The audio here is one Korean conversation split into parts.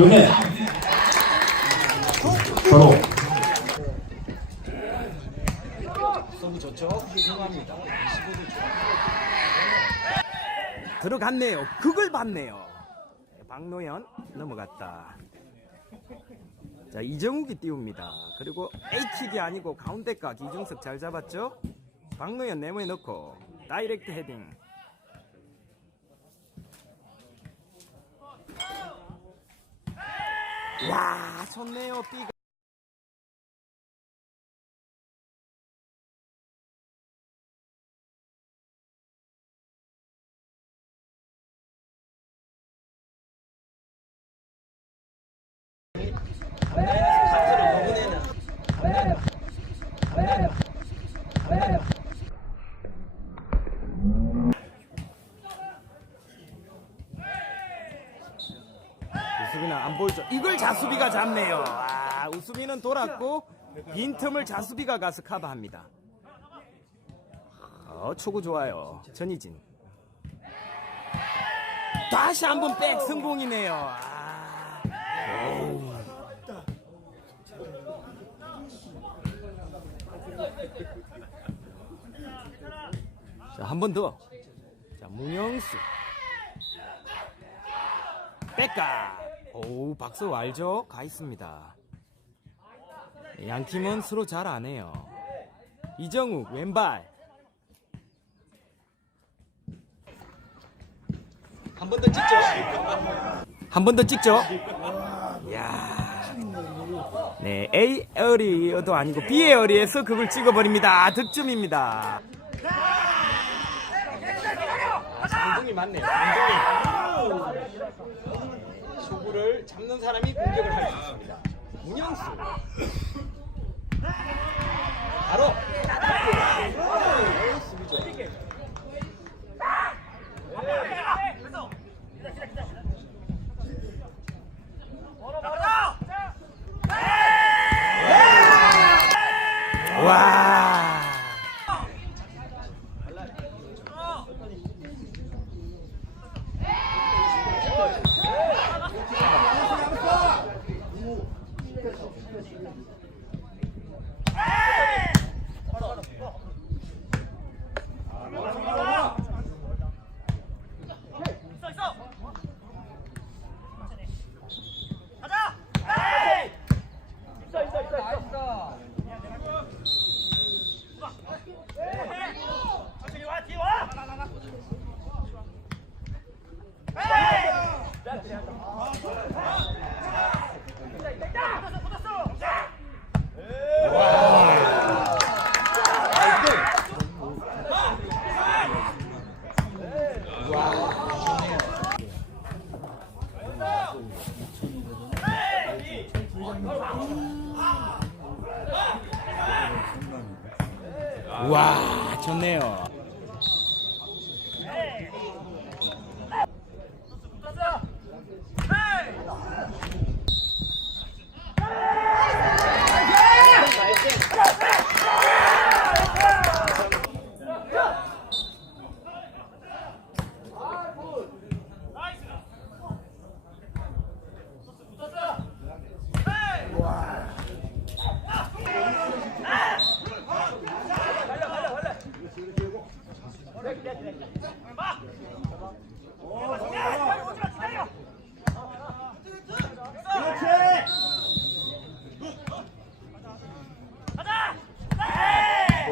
경례 서로 서브 좋죠? 25도 들어갔네요. 그걸 봤네요. 박노현 넘어갔다. 자 이정욱이 띄웁니다. 그리고 A킥이 아니고 가운데가 이중석 잘 잡았죠? 박노현 네모에 넣고 다이렉트 헤딩. 와 좋네요 B가. 수비는 안 보이죠? 이걸 자수비가 잡네요. 아, 우수비는 돌았고 빈틈을 자수비가 가서 커버합니다. 어, 초구 좋아요. 전희진. 다시 한 번 백 성공이네요. 아. 자, 한 번 더. 자, 문영수. 백가. 오, 박수 알죠? 가 있습니다. 양 팀은 서로 잘 안 해요. 이정욱 왼발. 한 번 더 찍죠? 한 번 더 찍죠? 야. 네, A 에어리어도 아니고 B 에어리에서 그걸 찍어버립니다. 득점입니다. 장동이 맞네요. 장동이. 초구를 잡는 사람이 공격을 할 수 있습니다. 문영수. 바로. 수비죠. 와. 와, 좋네요.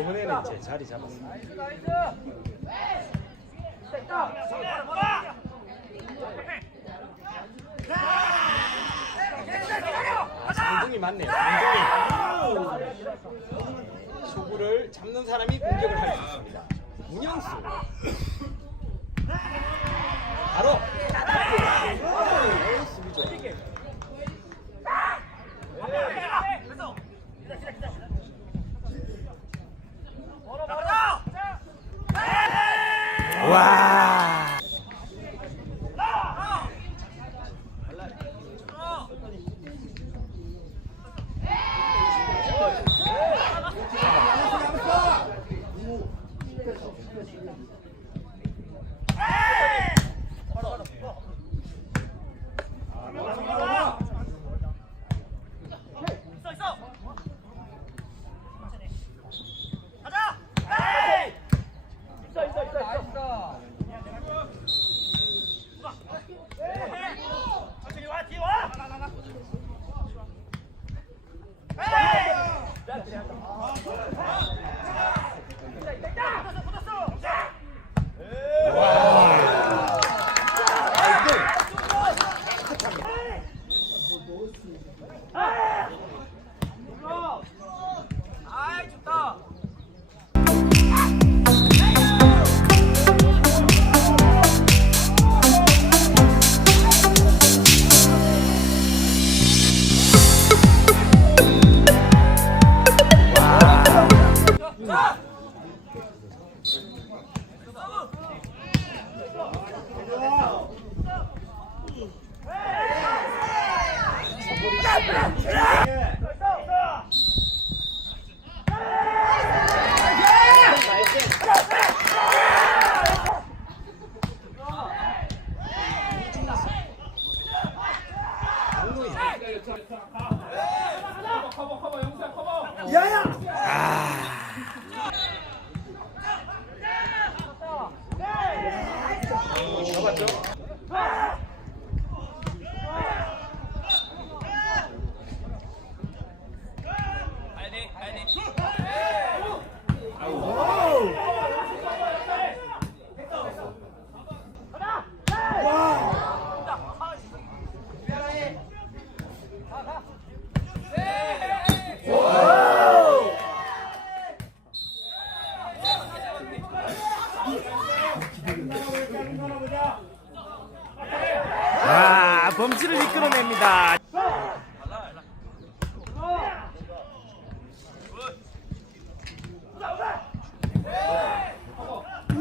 이번에는 이제 자리 잡았습니다. 아, 장동이 맞네요. 장동이. 초구를 잡는 사람이 공격을 할 수 있습니다. 문영수. 바로. 수비죠. 와.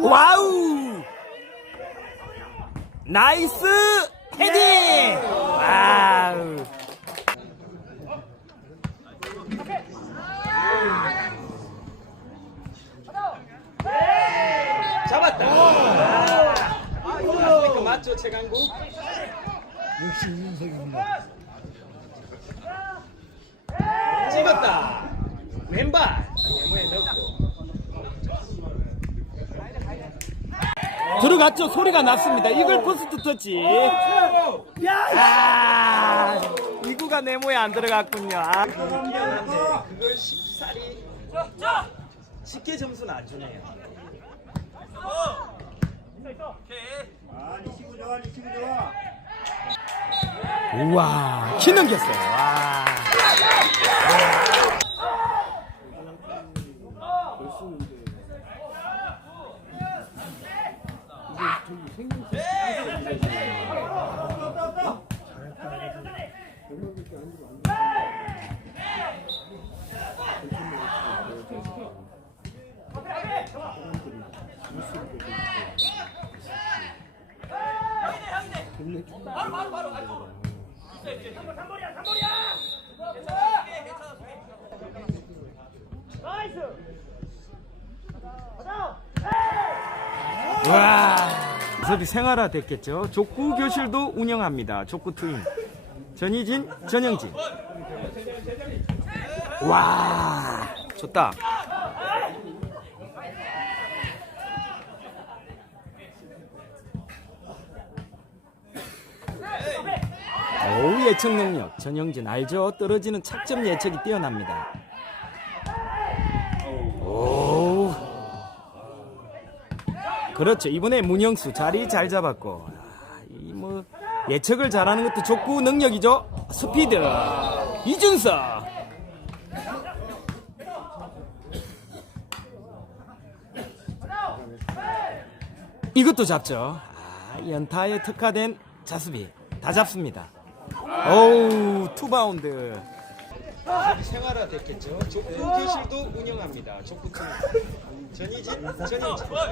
와우! 나이스 헤딩! 와우! 잡았다. 아, 맞습니까? 맞죠, 최강국? 역시 윤석입니다. 찍었다. 왼발. 네모에 넣고. 들어갔죠? 소리가 났습니다. 이글 포스트 터치. 아, 이구가 네모에 안 들어갔군요. 아. 그걸 쉽사리 쉽게 점수는 안 주네요. 와. 와. 수업이 생활화 됐겠죠. 족구 교실도 운영합니다. 족구 투임. 전희진, 전영진. 와. 좋다. 어우 예측 능력 전영진 알죠? 떨어지는 착점 예측이 뛰어납니다. 오. 그렇죠. 이번에 문영수 자리 잘 잡았고 예측을 잘하는 것도 족구 능력이죠. 스피드 이준석. 이것도 잡죠. 아, 연타에 특화된 자수비 다 잡습니다. 어우 투바운드. 생활화 됐겠죠. 족구 교실도 운영합니다. 족구 팀. 전희진, 전영진. 와,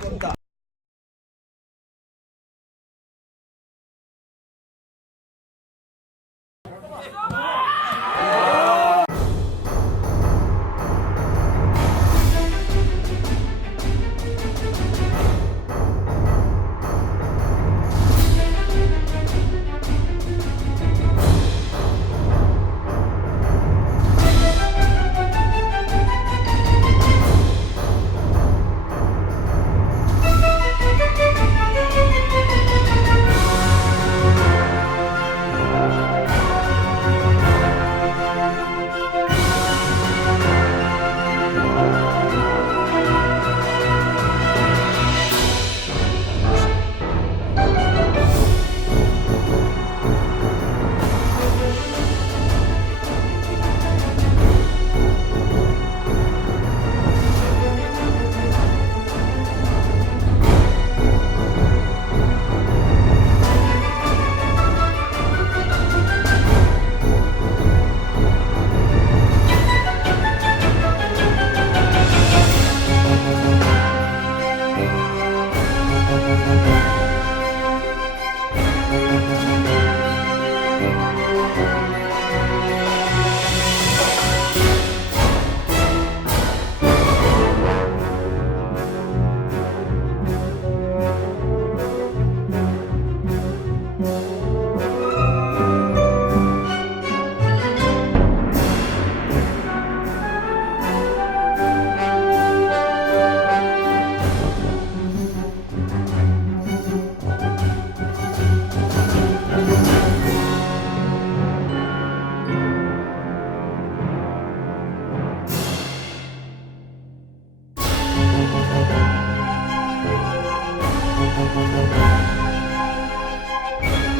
본다.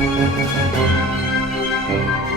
Thank you.